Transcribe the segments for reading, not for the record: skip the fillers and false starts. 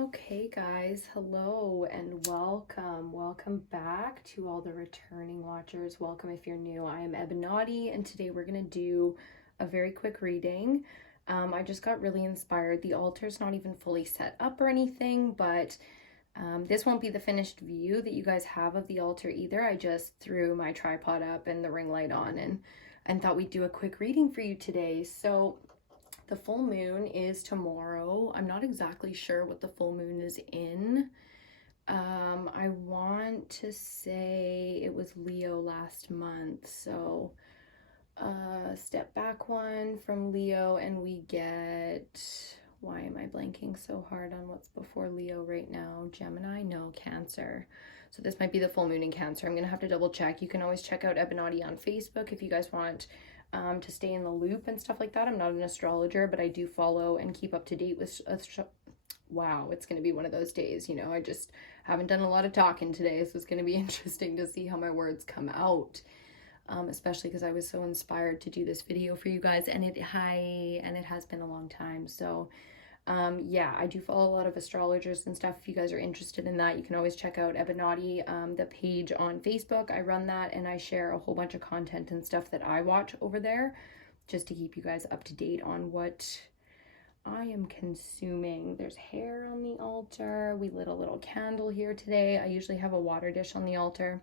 Okay, guys, hello and welcome. Welcome back to all the returning watchers. Welcome if you're new. I am EBINOTTI, and today we're going to do a very quick reading. I just got really inspired. The altar's not even fully set up or anything, but this won't be the finished view that you guys have of the altar either. I just threw my tripod up and the ring light on and thought we'd do a quick reading for you today. So the full moon is tomorrow. I'm not exactly sure what the full moon is in. I want to say it was Leo last month. So step back one from Leo and we get, why am I blanking so hard on what's before Leo right now? Gemini? No, Cancer. So this might be the full moon in Cancer. I'm going to have to double check. You can always check out EBINOTTI on Facebook if you guys want to stay in the loop and stuff like that. I'm not an astrologer, but I do follow and keep up to date with wow, it's going to be one of those days, you know. I just haven't done a lot of talking today, so it's going to be interesting to see how my words come out, especially because I was so inspired to do this video for you guys, and it has been a long time. So yeah, I do follow a lot of astrologers and stuff. If you guys are interested in that, you can always check out EBINOTTI, the page on Facebook. I run that and I share a whole bunch of content and stuff that I watch over there just to keep you guys up to date on what I am consuming. There's hair on the altar. We lit a little candle here today. I usually have a water dish on the altar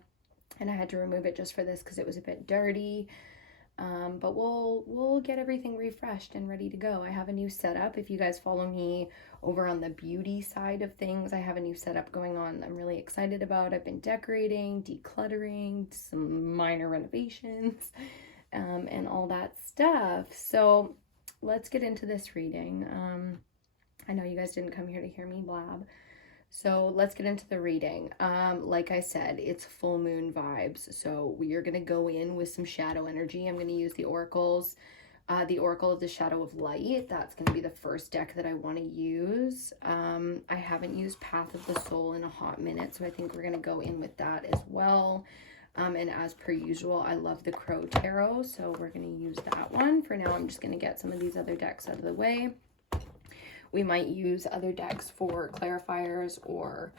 and I had to remove it just for this because it was a bit dirty. But we'll get everything refreshed and ready to go. I have a new setup. If you guys follow me over on the beauty side of things, I have a new setup going on I'm really excited about. I've been decorating, decluttering, some minor renovations, and all that stuff. So let's get into this reading. I know you guys didn't come here to hear me blab. So let's get into the reading. Like I said, it's full moon vibes. So we are going to go in with some shadow energy. I'm going to use the oracles. The Oracle of the Shadow of Light. That's going to be the first deck that I want to use. I haven't used Path of the Soul in a hot minute, so I think we're going to go in with that as well. And as per usual, I love the Crow Tarot, so we're going to use that one. For now, I'm just going to get some of these other decks out of the way. We might use other decks for clarifiers or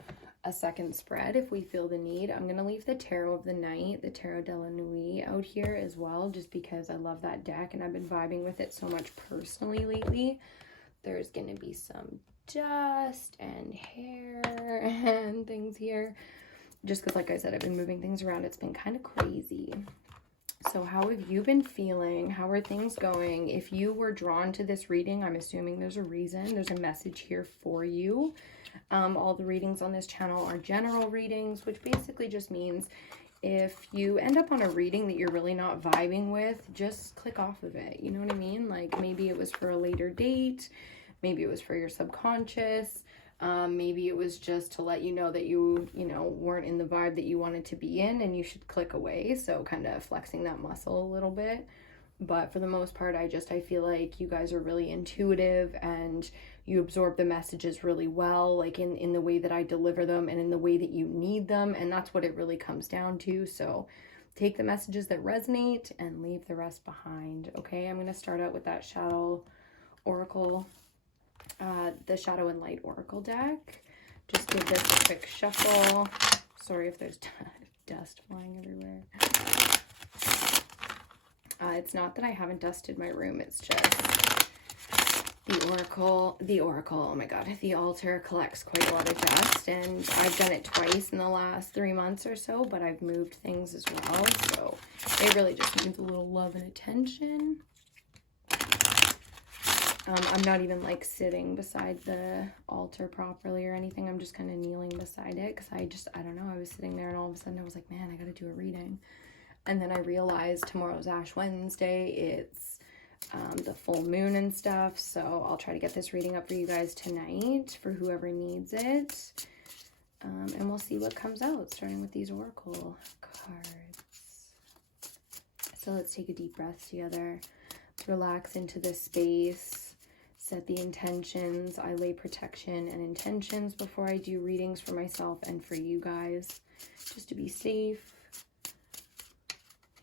a second spread if we feel the need. I'm going to leave the Tarot of the Night, the Tarot de la Nuit out here as well, just because I love that deck and I've been vibing with it so much personally lately. There's going to be some dust and hair and things here. Just because, like I said, I've been moving things around. It's been kind of crazy. So how have you been feeling? How are things going? If you were drawn to this reading, I'm assuming there's a reason. There's a message here for you. All the readings on this channel are general readings, which basically just means if you end up on a reading that you're really not vibing with, just click off of it. You know what I mean? Like maybe it was for a later date. Maybe it was for your subconscious. Maybe it was just to let you know that you weren't in the vibe that you wanted to be in and you should click away. So kind of flexing that muscle a little bit. But for the most part, I feel like you guys are really intuitive and you absorb the messages really well, like in the way that I deliver them and in the way that you need them. And that's what it really comes down to. So take the messages that resonate and leave the rest behind. Okay, I'm going to start out with that Shadow Oracle. The Shadow and Light Oracle deck. Just give this a quick shuffle. Sorry if there's dust flying everywhere. It's not that I haven't dusted my room, it's just the Oracle, oh my god, the altar collects quite a lot of dust, and I've done it twice in the last 3 months or so, but I've moved things as well, so it really just needs a little love and attention. I'm not even like sitting beside the altar properly or anything. I'm just kind of kneeling beside it because I don't know, I was sitting there and all of a sudden I was like, man, I gotta do a reading. And then I realized tomorrow's Ash Wednesday. It's the full moon and stuff. So I'll try to get this reading up for you guys tonight for whoever needs it. And we'll see what comes out, starting with these oracle cards. So let's take a deep breath together. Let's relax into this space. Set the intentions. I lay protection and intentions before I do readings for myself and for you guys, just to be safe.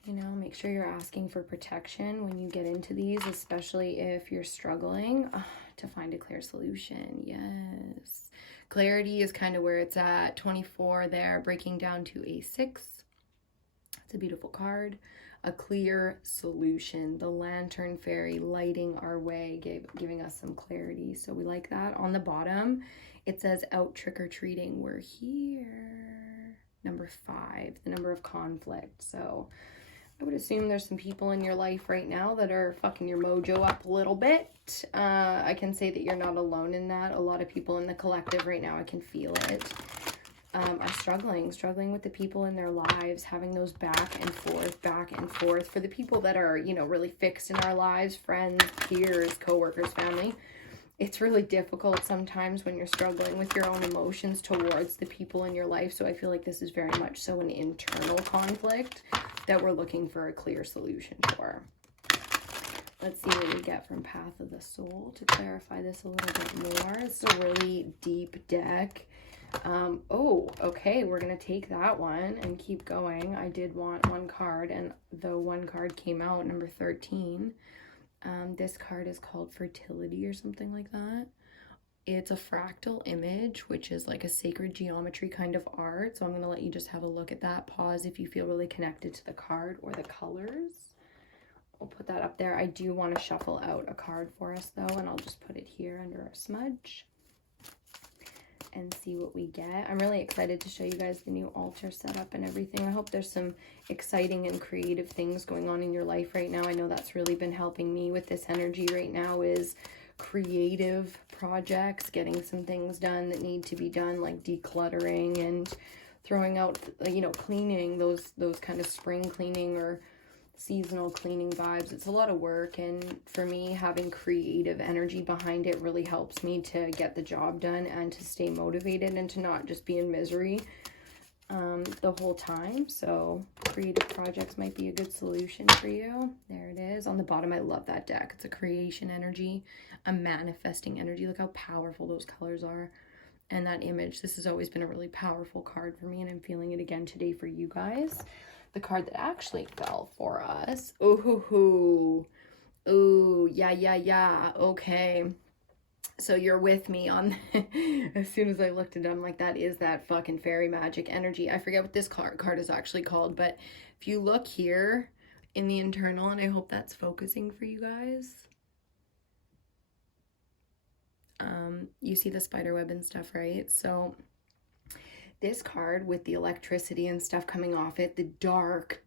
You know, make sure you're asking for protection when you get into these, especially if you're struggling to find a clear solution. Yes. Clarity is kind of where it's at. 24 there, breaking down to a 6. It's a beautiful card. A clear solution. The Lantern Fairy lighting our way, giving us some clarity. So we like that. On the bottom, it says out trick-or-treating. We're here. Number 5, the number of conflict. So I would assume there's some people in your life right now that are fucking your mojo up a little bit. I can say that you're not alone in that. A lot of people in the collective right now, I can feel it, are struggling with the people in their lives, having those back and forth. For the people that are, you know, really fixed in our lives, friends, peers, coworkers, family, it's really difficult sometimes when you're struggling with your own emotions towards the people in your life. So I feel like this is very much so an internal conflict that we're looking for a clear solution for. Let's see what we get from Path of the Soul to clarify this a little bit more. It's a really deep deck. Oh, okay, we're going to take that one and keep going. I did want one card, and the one card came out, number 13. This card is called Fertility or something like that. It's a fractal image, which is like a sacred geometry kind of art. So I'm going to let you just have a look at that. Pause if you feel really connected to the card or the colors. We'll put that up there. I do want to shuffle out a card for us though, and I'll just put it here under our smudge and see what we get. I'm really excited to show you guys the new altar setup and everything. I hope there's some exciting and creative things going on in your life right now. I know that's really been helping me with this energy right now, is creative projects, getting some things done that need to be done, like decluttering and throwing out, you know, cleaning, those kind of spring cleaning or seasonal cleaning vibes. It's a lot of work, and for me, having creative energy behind it really helps me to get the job done and to stay motivated and to not just be in misery the whole time. So creative projects might be a good solution for you. There it is. On the bottom, I love that deck. It's a creation energy, a manifesting energy. Look how powerful those colors are. And that image, this has always been a really powerful card for me, and I'm feeling it again today for you guys. The card that actually fell for us. Ooh, yeah. Okay. So you're with me on, as soon as I looked at it, I'm like, that is that fucking fairy magic energy. I forget what this card is actually called, but if you look here in the internal, and I hope that's focusing for you guys. You see the spider web and stuff, right? So this card with the electricity and stuff coming off it, the dark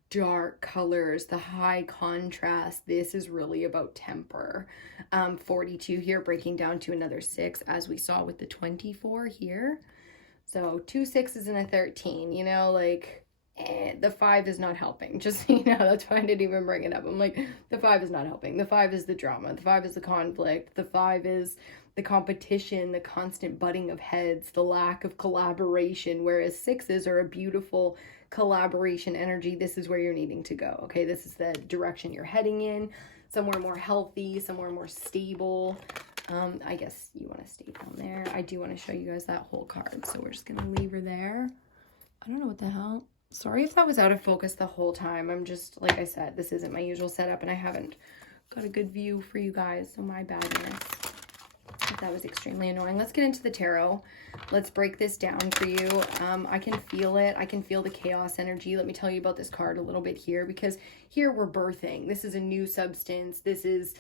colors, the high contrast, this is really about temper. 42 here, breaking down to another 6, as we saw with the 24 here. So 2 6s and a 13, you know, like, the 5 is not helping. Just, you know, that's why I didn't even bring it up. I'm like, the 5 is not helping. The 5 is the drama. The 5 is the conflict. The 5 is the competition, the constant butting of heads, the lack of collaboration, whereas 6s are a beautiful collaboration energy. This is where you're needing to go, okay? This is the direction you're heading in, somewhere more healthy, somewhere more stable. I guess you want to stay down there. I do want to show you guys that whole card, so we're just going to leave her there. I don't know what the hell. Sorry if that was out of focus the whole time. I'm just, like I said, this isn't my usual setup, and I haven't got a good view for you guys, so my badness. That was extremely annoying. Let's get into the tarot. Let's break this down for you. I can feel it. I can feel the chaos energy. Let me tell you about this card a little bit here, because here we're birthing. This is a new substance. This is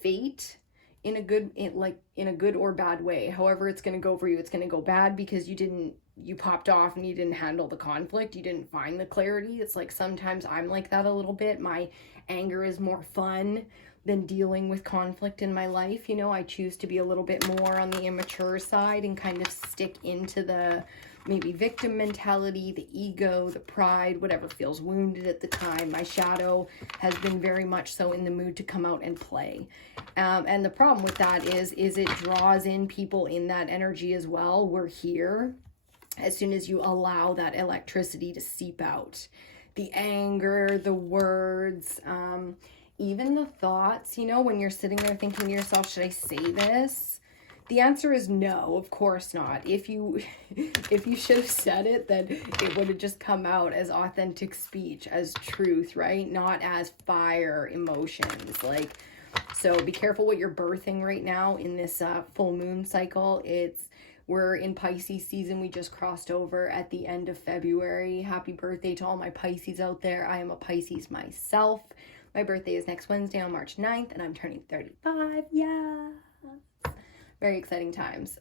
fate in a good or bad way. However it's going to go for you, it's going to go bad because you popped off and you didn't handle the conflict. You didn't find the clarity. It's like sometimes I'm like that a little bit. My anger is more fun than dealing with conflict in my life. You know, I choose to be a little bit more on the immature side and kind of stick into the maybe victim mentality, the ego, the pride, whatever feels wounded at the time. My shadow has been very much so in the mood to come out and play. And the problem with that is it draws in people in that energy as well. We're here. As soon as you allow that electricity to seep out, the anger, the words, even the thoughts, you know, when you're sitting there thinking to yourself, should I say this? The answer is no, of course not. If you should have said it, then it would have just come out as authentic speech, as truth, right? Not as fire emotions. Like, so be careful what you're birthing right now in this full moon cycle. It's We're in Pisces season. We just crossed over at the end of February. Happy birthday to all my Pisces out there. I am a Pisces myself. My birthday is next Wednesday on March 9th, and I'm turning 35. Yeah. Very exciting times.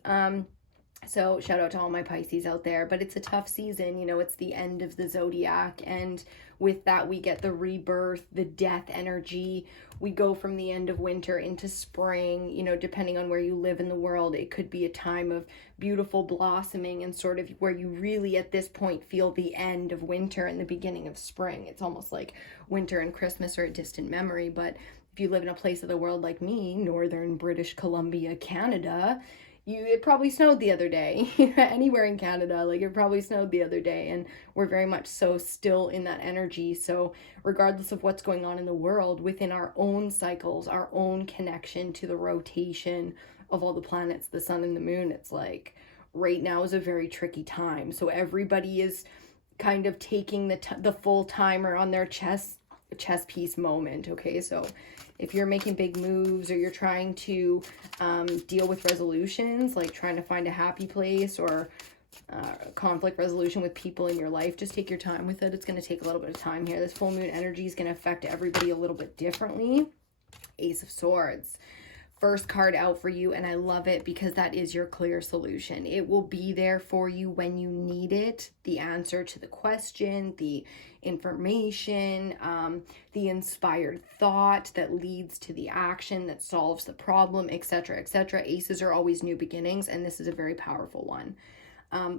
So shout out to all my Pisces out there, but it's a tough season. You know, it's the end of the zodiac, and with that we get the rebirth, the death energy. We go from the end of winter into spring. You know, depending on where you live in the world, it could be a time of beautiful blossoming and sort of where you really at this point feel the end of winter and the beginning of spring. It's almost like winter and Christmas are a distant memory, but if you live in a place of the world like me, northern British Columbia, Canada, it probably snowed the other day. Anywhere in Canada, like it probably snowed the other day, and we're very much so still in that energy. So regardless of what's going on in the world, within our own cycles, our own connection to the rotation of all the planets, the sun and the moon, it's like right now is a very tricky time. So everybody is kind of taking the full timer on their chess piece moment. Okay, so if you're making big moves or you're trying to deal with resolutions, like trying to find a happy place or conflict resolution with people in your life, just take your time with it. It's going to take a little bit of time here. This full moon energy is going to affect everybody a little bit differently. Ace of Swords. First card out for you, and I love it because that is your clear solution. It will be there for you when you need it. The answer to the question, the information, the inspired thought that leads to the action that solves the problem, etc., etc. Aces are always new beginnings, and this is a very powerful one.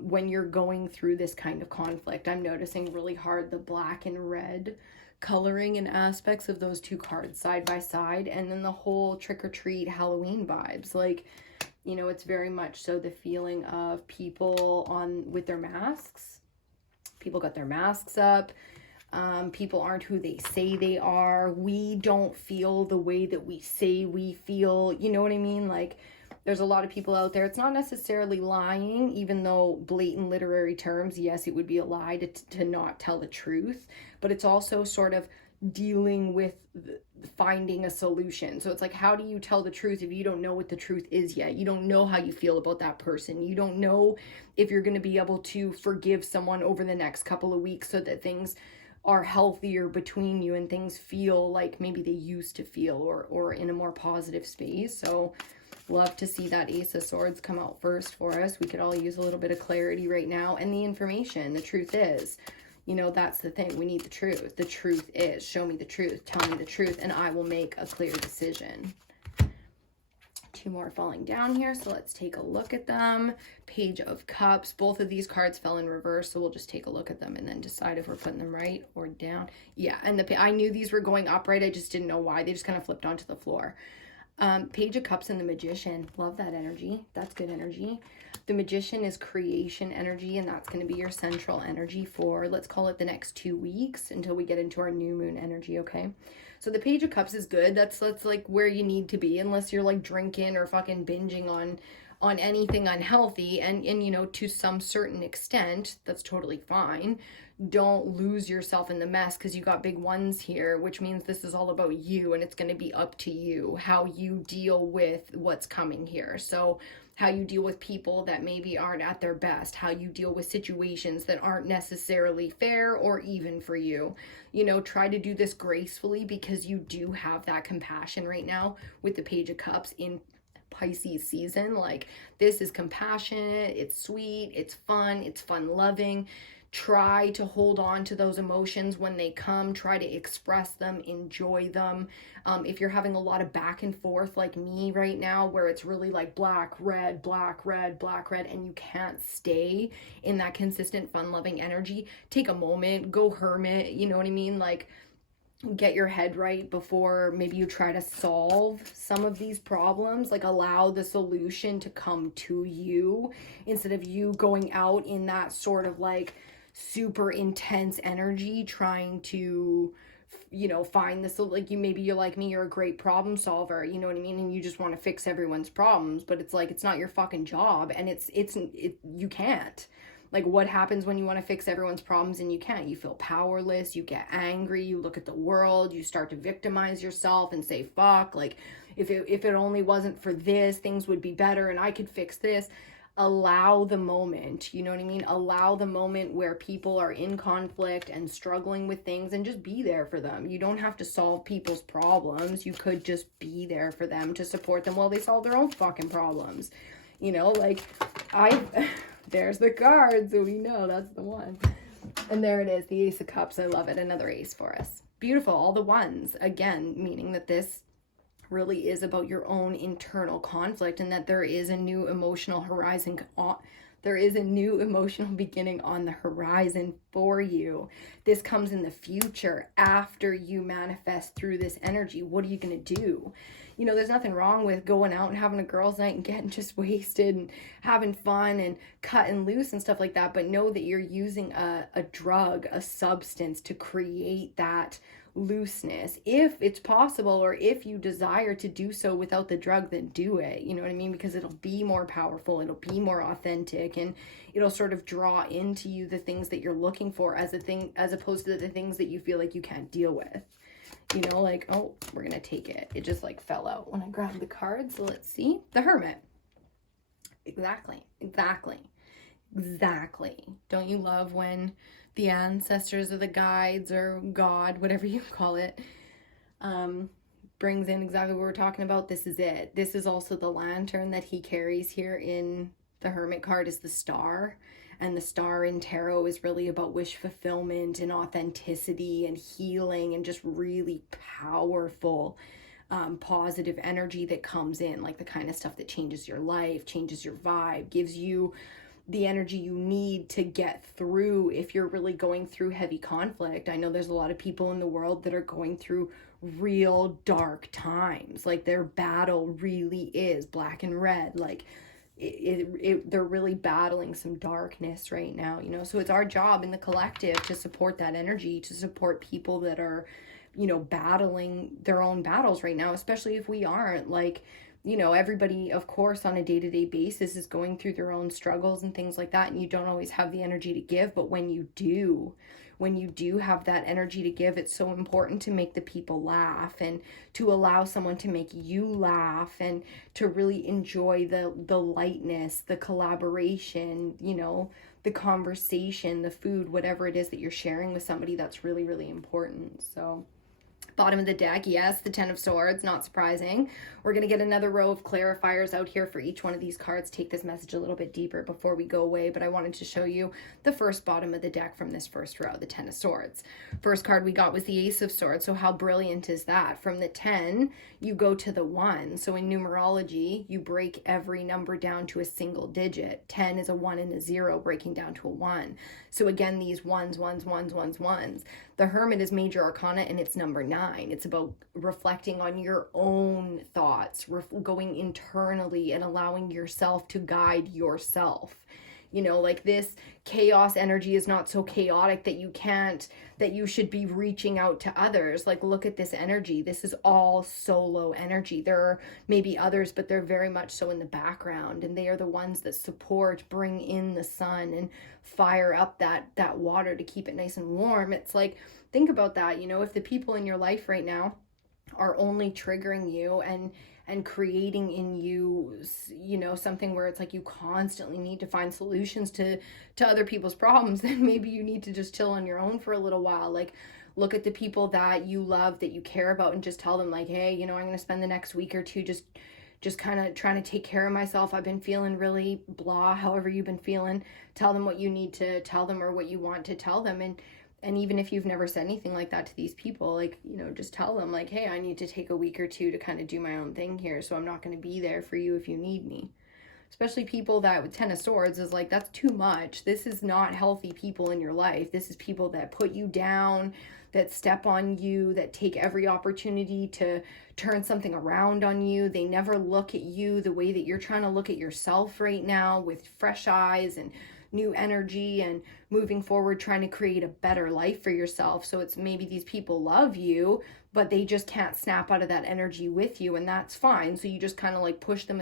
When you're going through this kind of conflict, I'm noticing really hard the black and red coloring and aspects of those two cards side by side, and then the whole trick-or-treat Halloween vibes. Like, you know, it's very much so the feeling of people with their masks. People got their masks up. People aren't who they say they are. We don't feel the way that we say we feel. You know what I mean? Like, there's a lot of people out there. It's not necessarily lying, even though blatant literary terms, yes, it would be a lie to not tell the truth, but it's also sort of dealing with finding a solution. So it's like, how do you tell the truth if you don't know what the truth is yet? You don't know how you feel about that person. You don't know if you're going to be able to forgive someone over the next couple of weeks so that things are healthier between you and things feel like maybe they used to feel, or in a more positive space. So love to see that Ace of Swords come out first for us. We could all use a little bit of clarity right now, and the information. The truth is, you know, that's the thing. We need the truth. The truth is, show me the truth, tell me the truth, and I will make a clear decision. Two more falling down here, so let's take a look at them. Page of Cups. Both of these cards fell in reverse, so we'll just take a look at them and then decide if we're putting them right or down. Yeah, and I knew these were going upright. I just didn't know why. They just kind of flipped onto the floor. Page of Cups and the Magician. Love that energy. That's good energy. The Magician is creation energy, and that's going to be your central energy for, let's call it, the next 2 weeks until we get into our new moon energy, okay? So the Page of Cups is good. That's like where you need to be, unless you're like drinking or fucking binging on anything unhealthy, and you know, to some certain extent, that's totally fine. Don't lose yourself in the mess, because you got big ones here, which means this is all about you, and it's going to be up to you how you deal with what's coming here. So how you deal with people that maybe aren't at their best, how you deal with situations that aren't necessarily fair or even for you. You know, try to do this gracefully, because you do have that compassion right now with the Page of Cups in Pisces season. Like, this is compassionate, it's sweet, it's fun loving. Try to hold on to those emotions when they come. Try to express them, enjoy them. If you're having a lot of back and forth like me right now, where it's really like black, red, black, red, black, red, and you can't stay in that consistent, fun-loving energy, take a moment, go hermit, you know what I mean? Like, get your head right before maybe you try to solve some of these problems. Like, allow the solution to come to you instead of you going out in that sort of like super intense energy trying to, you know, find this. Like, you're like me, you're a great problem solver, you know what I mean, and you just want to fix everyone's problems, but it's like, it's not your fucking job, and you can't. Like, what happens when you want to fix everyone's problems and you can't? You feel powerless, you get angry, you look at the world, you start to victimize yourself and say, fuck, like, if it only wasn't for this, things would be better and I could fix this. allow the moment, you know what I mean? Allow the moment where people are in conflict and struggling with things, and just be there for them. You don't have to solve people's problems. You could just be there for them to support them while they solve their own fucking problems. You know, like there's the card, so we know that's the one. And there it is, the Ace of Cups. I love it. Another ace for us. Beautiful. All the ones. Again, meaning that this really is about your own internal conflict, and that there is a new emotional horizon. There is a new emotional beginning on the horizon for you. This comes in the future after you manifest through this energy. What are you going to do? You know, there's nothing wrong with going out and having a girls' night and getting just wasted and having fun and cutting loose and stuff like that. But know that you're using a drug, a substance to create that looseness. If it's possible, or if you desire to do so without the drug, then do it. You know what I mean? Because it'll be more powerful, it'll be more authentic, and it'll sort of draw into you the things that you're looking for as opposed to the things that you feel like you can't deal with. You know, like, oh, we're gonna take it. It just like fell out when I grabbed the card. So let's see. The Hermit. Exactly. Don't you love when the ancestors or the guides or God, whatever you call it, brings in exactly what we're talking about? This is it. This is also the lantern that he carries here in the Hermit card, is the star. And the star in tarot is really about wish fulfillment and authenticity and healing, and just really powerful, positive energy that comes in, like the kind of stuff that changes your life, changes your vibe, gives you the energy you need to get through if you're really going through heavy conflict. I know there's a lot of people in the world that are going through real dark times. Like their battle really is black and red. Like they're really battling some darkness right now, you know? So it's our job in the collective to support that energy, to support people that are, you know, battling their own battles right now, especially if we aren't. Like, you know, everybody, of course, on a day-to-day basis is going through their own struggles and things like that, and you don't always have the energy to give. But when you do have that energy to give, it's so important to make the people laugh, and to allow someone to make you laugh, and to really enjoy the lightness, the collaboration, you know, the conversation, the food, whatever it is that you're sharing with somebody. That's really, really important. So bottom of the deck, yes, the Ten of Swords, not surprising. We're going to get another row of clarifiers out here for each one of these cards, take this message a little bit deeper before we go away, but I wanted to show you the first bottom of the deck from this first row, the Ten of Swords. First card we got was the Ace of Swords, so how brilliant is that? From the 10, you go to the 1. So in numerology, you break every number down to a single digit. 10 is a 1 and a 0, breaking down to a 1. So again, these ones. The Hermit is major arcana, and it's number 9. It's about reflecting on your own thoughts, going internally and allowing yourself to guide yourself. You know, like this chaos energy is not so chaotic that you should be reaching out to others. Like, look at this energy. This is all solo energy. There are maybe others, but they're very much so in the background, and they are the ones that support, bring in the sun, and fire up that water to keep it nice and warm. It's like, think about that. You know, if the people in your life right now are only triggering you and creating in you, you know, something where it's like you constantly need to find solutions to other people's problems, then maybe you need to just chill on your own for a little while. Like, look at the people that you love, that you care about, and just tell them, like, hey, you know, I'm going to spend the next week or two just kind of trying to take care of myself. I've been feeling really blah, however you've been feeling. Tell them what you need to tell them, or what you want to tell them. And even if you've never said anything like that to these people, like, you know, just tell them, like, hey, I need to take a week or two to kind of do my own thing here, so I'm not going to be there for you if you need me. Especially people that with Ten of Swords is like, that's too much. This is not healthy people in your life. This is people that put you down, that step on you, that take every opportunity to turn something around on you. They never look at you the way that you're trying to look at yourself right now, with fresh eyes and new energy, and moving forward, trying to create a better life for yourself. So it's maybe these people love you, but they just can't snap out of that energy with you, and that's fine. So you just kind of like push them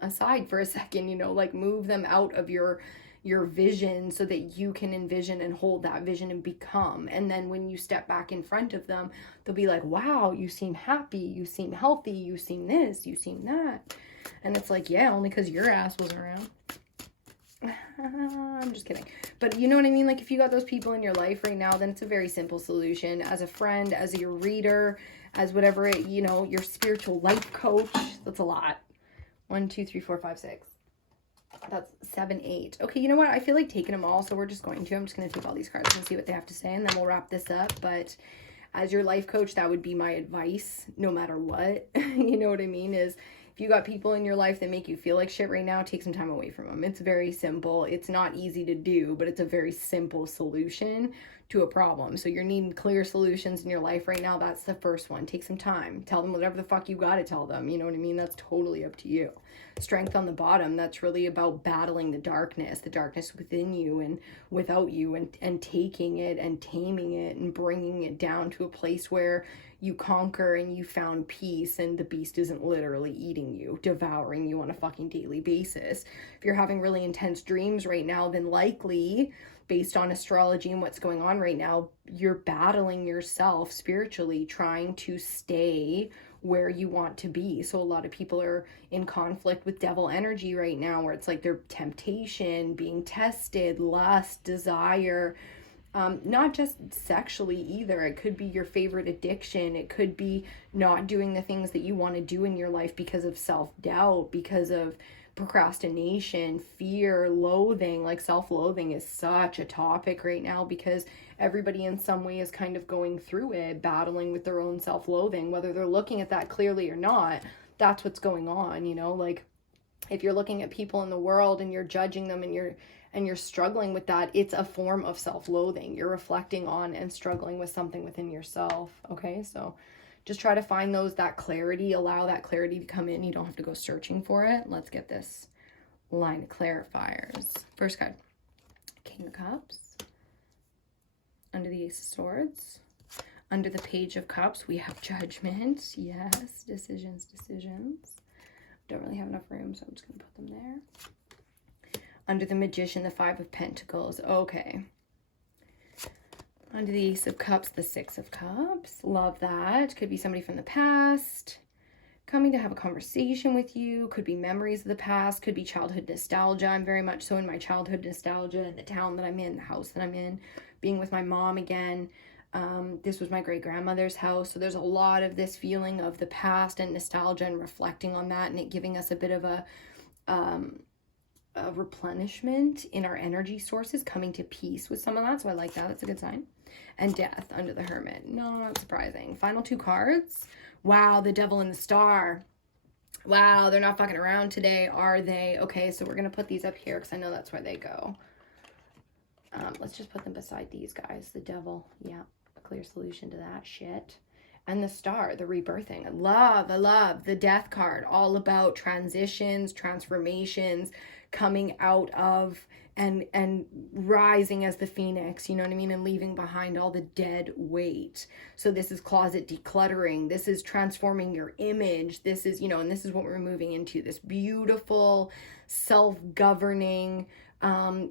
aside for a second, you know, like move them out of your vision so that you can envision and hold that vision and become. And then when you step back in front of them, they'll be like, wow, you seem happy, you seem healthy, you seem this, you seem that. And it's like, yeah, only because your ass was around. I'm just kidding. But you know what I mean? Like, if you got those people in your life right now, then it's a very simple solution. As a friend, as your reader, as whatever, your spiritual life coach. That's a lot. 1, 2, 3, 4, 5, 6. That's 7, 8. Okay, you know what? I feel like taking them all, so we're just going to. I'm just going to take all these cards and see what they have to say, and then we'll wrap this up. But as your life coach, that would be my advice, no matter what. You know what I mean? Is if you got people in your life that make you feel like shit right now, take some time away from them. It's very simple. It's not easy to do, but it's a very simple solution to a problem. So you're needing clear solutions in your life right now. That's the first one. Take some time. Tell them whatever the fuck you got to tell them. You know what I mean? That's totally up to you. Strength on the bottom, that's really about battling the darkness within you and without you, and taking it and taming it and bringing it down to a place where you conquer and you found peace, and the beast isn't literally eating you, devouring you on a fucking daily basis. If you're having really intense dreams right now, then likely, based on astrology and what's going on right now, you're battling yourself spiritually, trying to stay where you want to be. So a lot of people are in conflict with devil energy right now, where it's like their temptation, being tested, lust, desire, not just sexually either. It could be your favorite addiction. It could be not doing the things that you want to do in your life because of self-doubt, because of procrastination, fear, loathing. Like, self-loathing is such a topic right now because everybody in some way is kind of going through it, battling with their own self-loathing, whether they're looking at that clearly or not. That's what's going on, like if you're looking at people in the world and you're judging them and you're struggling with that, it's a form of self-loathing. You're reflecting on and struggling with something within yourself. Okay, so just try to find that clarity, allow that clarity to come in. You don't have to go searching for it. Let's get this line of clarifiers. First card, King of Cups. Under the Ace of Swords. Under the Page of Cups, we have Judgment. Yes, decisions. Don't really have enough room, so I'm just going to put them there. Under the Magician, the Five of Pentacles. Okay. Under the Ace of Cups, the Six of Cups. Love that. Could be somebody from the past coming to have a conversation with you. Could be memories of the past. Could be childhood nostalgia. I'm very much so in my childhood nostalgia, in the town that I'm in, the house that I'm in, being with my mom again. This was my great-grandmother's house. So there's a lot of this feeling of the past and nostalgia and reflecting on that, and it giving us a bit of a replenishment in our energy sources, coming to peace with some of that. So I like that. That's a good sign. And Death under the Hermit. Not surprising. Final 2 cards. Wow, the Devil and the Star. Wow, they're not fucking around today, are they? Okay, so we're going to put these up here because I know that's where they go. Let's just put them beside these guys. The Devil, yeah, a clear solution to that shit. And the Star, the rebirthing. I love the Death card. All about transitions, transformations, coming out of and rising as the phoenix, you know what I mean, and leaving behind all the dead weight. So this is closet decluttering. This is transforming your image. This is, and this is what we're moving into, this beautiful, self-governing,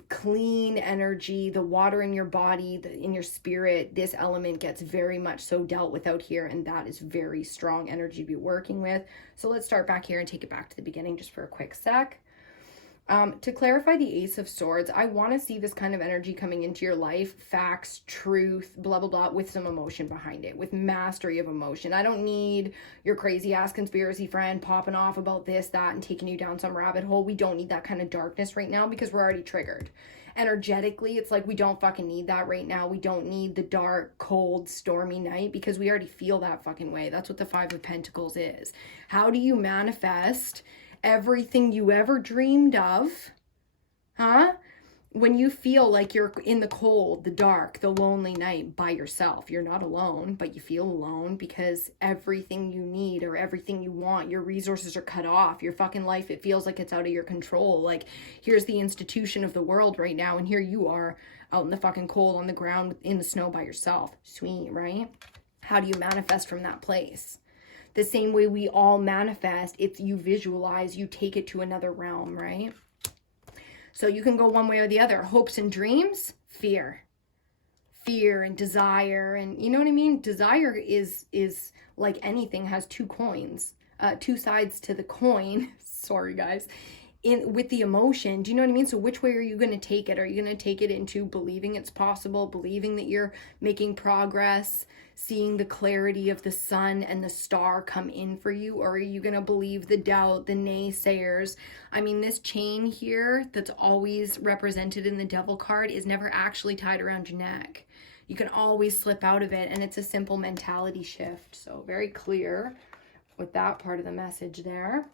clean energy, the water in your body, in your spirit. This element gets very much so dealt with out here, and that is very strong energy to be working with. So let's start back here and take it back to the beginning just for a quick sec. To clarify the Ace of Swords, I want to see this kind of energy coming into your life, facts, truth, blah, blah, blah, with some emotion behind it, with mastery of emotion. I don't need your crazy ass conspiracy friend popping off about this, that, and taking you down some rabbit hole. We don't need that kind of darkness right now because we're already triggered. Energetically, it's like we don't fucking need that right now. We don't need the dark, cold, stormy night because we already feel that fucking way. That's what the Five of Pentacles is. How do you manifest everything you ever dreamed of, when you feel like you're in the cold, the dark, the lonely night by yourself? You're not alone, but you feel alone because everything you need or everything you want, your resources are cut off. Your fucking life, it feels like it's out of your control. Like, here's the institution of the world right now, and here you are out in the fucking cold on the ground in the snow by yourself. Sweet, right? How do you manifest from that place? The same way we all manifest, it's you visualize, you take it to another realm, right? So you can go one way or the other. Hopes and dreams, fear and desire. And you know what I mean? Desire is like anything, has two coins, two sides to the coin. Sorry, guys. with the emotion. Do you know what I mean? So which way are you going to take it? Are you going to take it into believing it's possible, believing that you're making progress, seeing the clarity of the sun and the star come in for you? Or are you going to believe the doubt, the naysayers? I mean, this chain here that's always represented in the devil card is never actually tied around your neck. You can always slip out of it, and it's a simple mentality shift. So very clear with that part of the message there.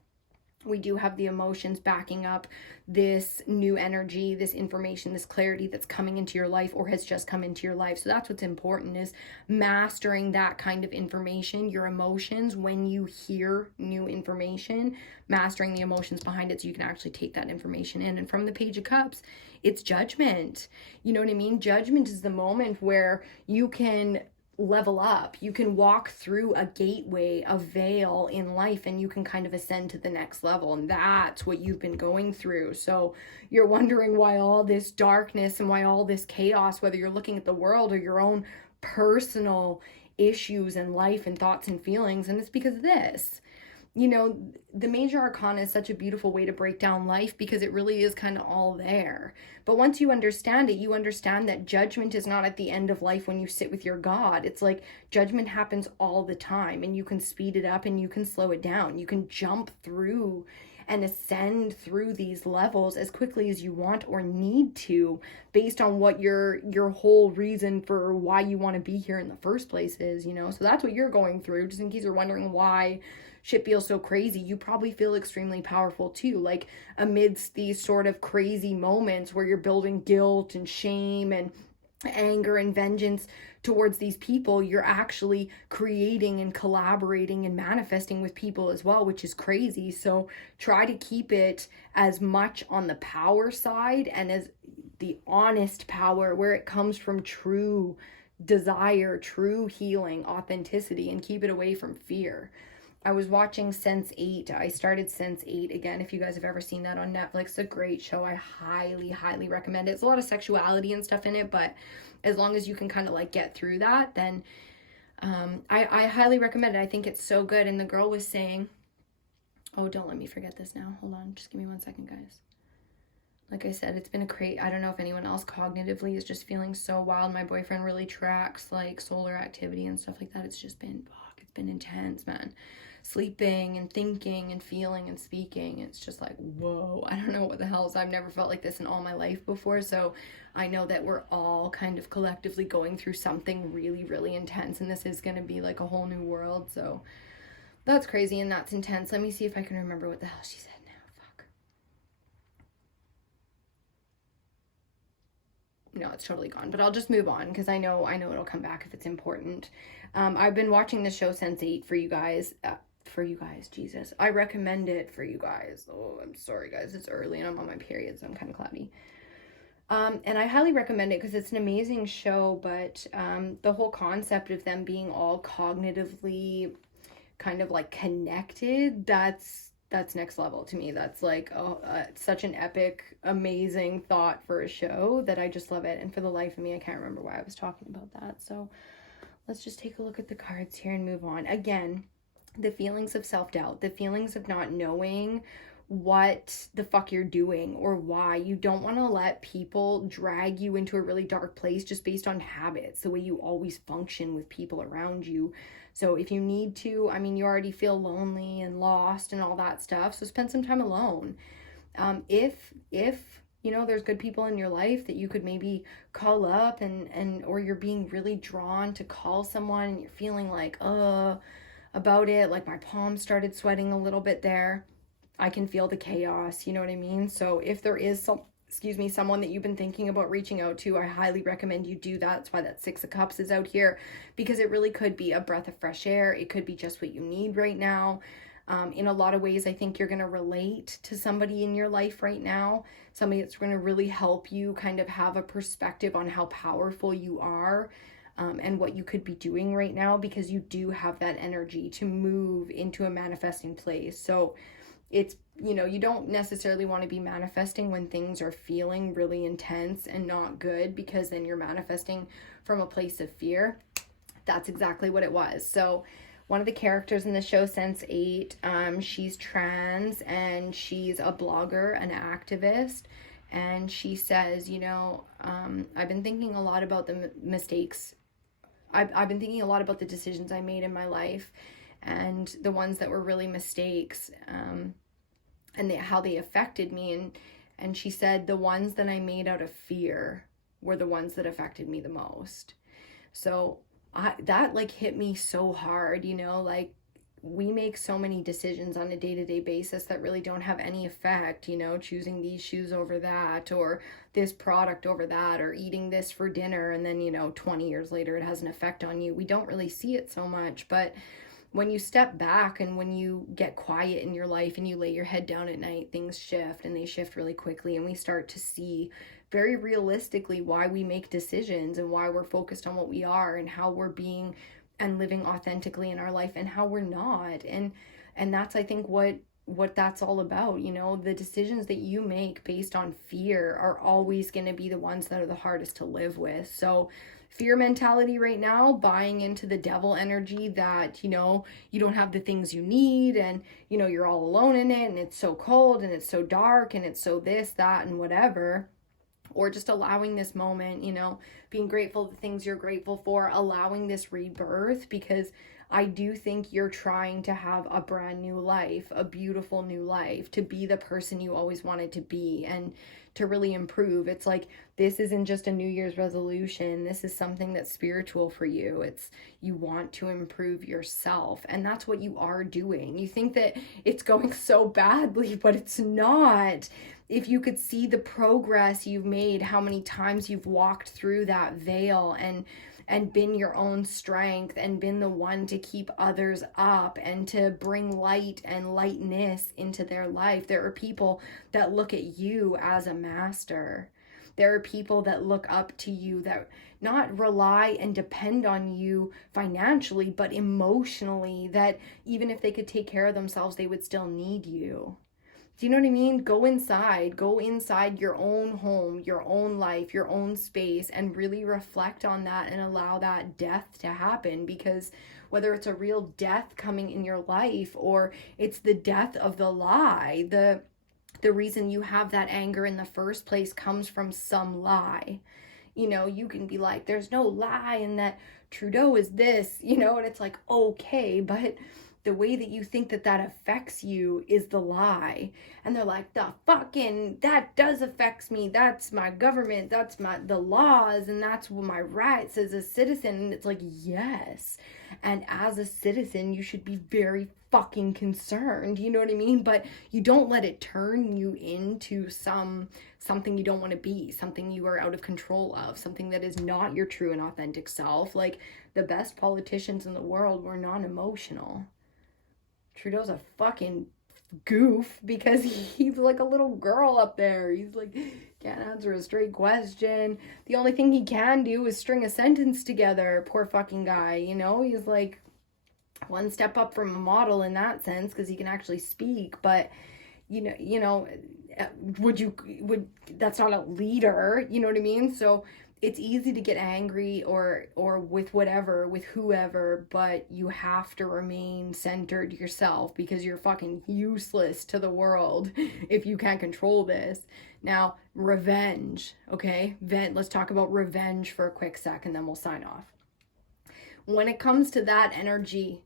We do have the emotions backing up this new energy, this information, this clarity that's coming into your life or has just come into your life. So that's what's important, is mastering that kind of information, your emotions when you hear new information, mastering the emotions behind it so you can actually take that information in. And from the Page of Cups, it's judgment. You know what I mean? Judgment is the moment where you can level up. You can walk through a gateway, a veil in life, and you can kind of ascend to the next level. And that's what you've been going through. So you're wondering why all this darkness and why all this chaos, whether you're looking at the world or your own personal issues in life and thoughts and feelings. And it's because of this. You know, the major arcana is such a beautiful way to break down life because it really is kind of all there. But once you understand it, you understand that judgment is not at the end of life when you sit with your God. It's like judgment happens all the time, and you can speed it up and you can slow it down. You can jump through and ascend through these levels as quickly as you want or need to, based on what your whole reason for why you want to be here in the first place is, you know. So that's what you're going through. Just in case you're wondering why shit feels so crazy, you probably feel extremely powerful too. Like amidst these sort of crazy moments where you're building guilt and shame and anger and vengeance towards these people, you're actually creating and collaborating and manifesting with people as well, which is crazy. So try to keep it as much on the power side and as the honest power where it comes from true desire, true healing, authenticity, and keep it away from fear. I was watching Sense8. I started Sense8 again. If you guys have ever seen that on Netflix, it's a great show. I highly, highly recommend it. It's a lot of sexuality and stuff in it, but as long as you can kind of like get through that, then I highly recommend it. I think it's so good. And the girl was saying, oh, don't let me forget this now. Hold on. Just give me 1 second, guys. Like I said, it's been I don't know if anyone else cognitively is just feeling so wild. My boyfriend really tracks like solar activity and stuff like that. It's just been, fuck, it's been intense, man. Sleeping and thinking and feeling and speaking. It's just like, whoa, I don't know what the hell. I've never felt like this in all my life before. So I know that we're all kind of collectively going through something really, really intense. And this is going to be like a whole new world. So that's crazy and that's intense. Let me see if I can remember what the hell she said now. Fuck. No, it's totally gone, but I'll just move on because I know it'll come back if it's important. I've been watching the show Sense8 for you guys. Jesus, I recommend it for you guys. Oh, I'm sorry guys, it's early and I'm on my period, so I'm kind of cloudy. And I highly recommend it because it's an amazing show, but the whole concept of them being all cognitively kind of like connected, that's next level to me. That's like it's such an epic, amazing thought for a show that I just love it. And for the life of me, I can't remember why I was talking about that. So let's just take a look at the cards here and move on. Again, the feelings of self-doubt, the feelings of not knowing what the fuck you're doing or why. You don't want to let people drag you into a really dark place just based on habits, the way you always function with people around you. So if you need to, I mean, you already feel lonely and lost and all that stuff, so spend some time alone. If you know there's good people in your life that you could maybe call up and or you're being really drawn to call someone and you're feeling like about it, like my palms started sweating a little bit there. I can feel the chaos, you know what I mean? So if there is someone that you've been thinking about reaching out to, I highly recommend you do that. That's why that 6 of Cups is out here, because it really could be a breath of fresh air. It could be just what you need right now. In a lot of ways, I think you're going to relate to somebody in your life right now, somebody that's going to really help you kind of have a perspective on how powerful you are. And what you could be doing right now, because you do have that energy to move into a manifesting place. So it's, you know, you don't necessarily want to be manifesting when things are feeling really intense and not good, because then you're manifesting from a place of fear. That's exactly what it was. So one of the characters in the show, Sense8, she's trans and she's a blogger, an activist. And she says, I've been thinking a lot about the mistakes. I've been thinking a lot about the decisions I made in my life and the ones that were really mistakes, and how they affected me. And she said the ones that I made out of fear were the ones that affected me the most. So that like hit me so hard, like we make so many decisions on a day-to-day basis that really don't have any effect, choosing these shoes over that, or this product over that, or eating this for dinner, and then 20 years later it has an effect on you. We don't really see it so much, but when you step back and when you get quiet in your life and you lay your head down at night, things shift, and they shift really quickly, and we start to see very realistically why we make decisions and why we're focused on what we are and how we're being and living authentically in our life and how we're not. And that's, I think, what that's all about. The decisions that you make based on fear are always going to be the ones that are the hardest to live with. So fear mentality right now, buying into the devil energy that, you don't have the things you need, and, you're all alone in it, and it's so cold and it's so dark and it's so this, that, and whatever. Or just allowing this moment, being grateful for the things you're grateful for, allowing this rebirth, because I do think you're trying to have a brand new life, a beautiful new life, to be the person you always wanted to be and to really improve. It's like, this isn't just a New Year's resolution. This is something that's spiritual for you. It's, you want to improve yourself, and that's what you are doing. You think that it's going so badly, but it's not. If you could see the progress you've made, how many times you've walked through that veil and been your own strength and been the one to keep others up and to bring light and lightness into their life. There are people that look at you as a master. There are people that look up to you, that not rely and depend on you financially, but emotionally, that even if they could take care of themselves, they would still need you. Do you know what I mean? Go inside your own home, your own life, your own space, and really reflect on that and allow that death to happen. Because whether it's a real death coming in your life or it's the death of the lie, the reason you have that anger in the first place comes from some lie. You can be like, there's no lie in that Trudeau is this, and it's like, okay, but the way that you think that affects you is the lie. And they're like, that does affect me. That's my government. That's the laws. And that's what my rights as a citizen. And it's like, yes. And as a citizen, you should be very fucking concerned. You know what I mean? But you don't let it turn you into something you don't want to be, something you are out of control of, something that is not your true and authentic self. Like, the best politicians in the world were non-emotional. Trudeau's a fucking goof because he's like a little girl up there. He's like, can't answer a straight question. The only thing he can do is string a sentence together. Poor fucking guy, He's like one step up from a model in that sense because he can actually speak. But, that's not a leader, you know what I mean? So it's easy to get angry or with whoever, but you have to remain centered yourself because you're fucking useless to the world if you can't control this. Now, revenge, okay? Let's talk about revenge for a quick sec and then we'll sign off. When it comes to that energy,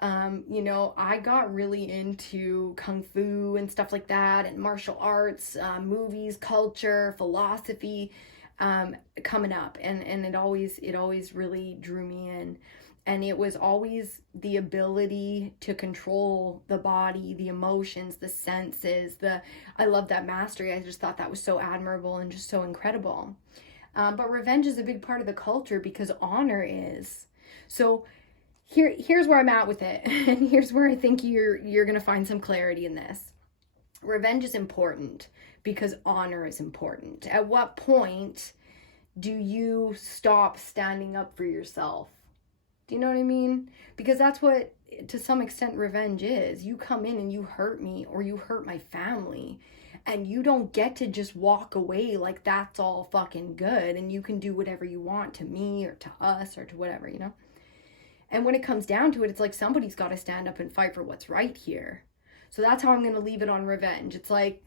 I got really into kung fu and stuff like that, and martial arts, movies, culture, philosophy, coming up, and it always really drew me in. And it was always the ability to control the body, the emotions, the senses, I love that mastery. I just thought that was so admirable and just so incredible. But revenge is a big part of the culture because honor is. So here's where I'm at with it. And here's where I think you're going to find some clarity in this. Revenge is important because honor is important. At what point do you stop standing up for yourself? Do you know what I mean? Because that's what, to some extent, revenge is. You come in and you hurt me or you hurt my family, and you don't get to just walk away like that's all fucking good and you can do whatever you want to me or to us or to whatever, And when it comes down to it, it's like somebody's got to stand up and fight for what's right here. So that's how I'm going to leave it on revenge. It's like,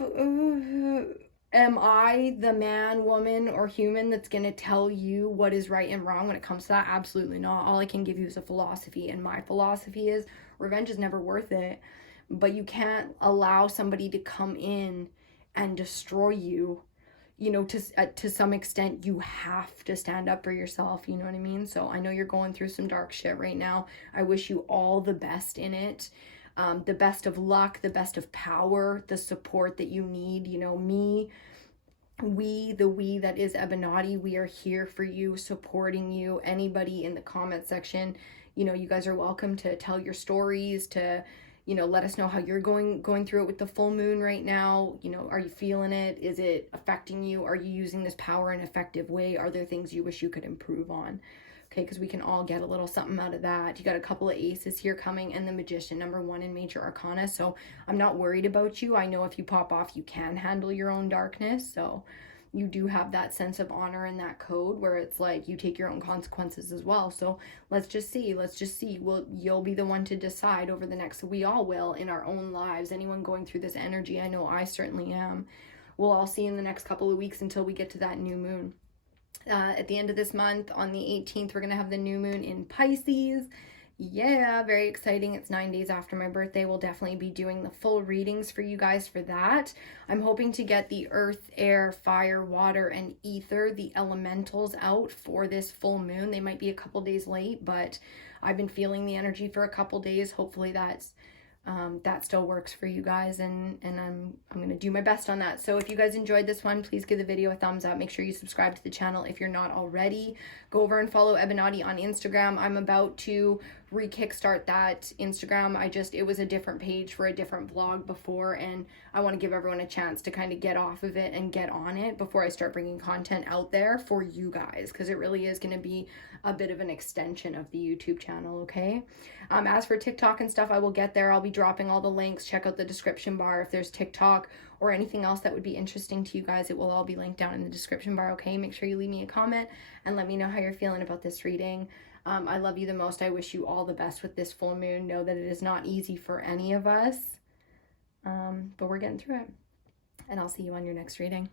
am I the man, woman, or human that's going to tell you what is right and wrong when it comes to that? Absolutely not. All I can give you is a philosophy. And my philosophy is revenge is never worth it. But you can't allow somebody to come in and destroy you. You know, to some extent, you have to stand up for yourself. You know what I mean? So I know you're going through some dark shit right now. I wish you all the best in it. The best of luck, the best of power, the support that you need. You know, me, we that is EBINOTTI, we are here for you, supporting you. Anybody in the comment section, you know, you guys are welcome to tell your stories, to, you know, let us know how you're going through it with the full moon right now. You know, are you feeling it? Is it affecting you? Are you using this power in an effective way? Are there things you wish you could improve on? Okay, because we can all get a little something out of that. You got a couple of aces here coming, and the Magician, number 1 in Major Arcana. So I'm not worried about you. I know if you pop off, you can handle your own darkness. So you do have that sense of honor in that code where it's like you take your own consequences as well. So let's just see. Well, you'll be the one to decide over the next, we all will in our own lives. Anyone going through this energy, I know I certainly am. We'll all see in the next couple of weeks until we get to that new moon. At the end of this month, on the 18th, we're going to have the new moon in Pisces. Yeah, very exciting. It's 9 days after my birthday. We'll definitely be doing the full readings for you guys for that. I'm hoping to get the earth, air, fire, water, and ether, the elementals, out for this full moon. They might be a couple days late, but I've been feeling the energy for a couple days. Hopefully that still works for you guys, and I'm going to do my best on that. So if you guys enjoyed this one, please give the video a thumbs up. Make sure you subscribe to the channel if you're not already. Go over and follow EBINOTTI on Instagram. I'm about to re-kickstart that Instagram. It was a different page for a different vlog before, and I want to give everyone a chance to kind of get off of it and get on it before I start bringing content out there for you guys, because it really is going to be a bit of an extension of the YouTube channel, okay? As for TikTok and stuff, I will get there. I'll be dropping all the links. Check out the description bar if there's TikTok or anything else that would be interesting to you guys. It will all be linked down in the description bar, okay? Make sure you leave me a comment and let me know how you're feeling about this reading. I love you the most. I wish you all the best with this full moon. Know that it is not easy for any of us, but we're getting through it. And I'll see you on your next reading.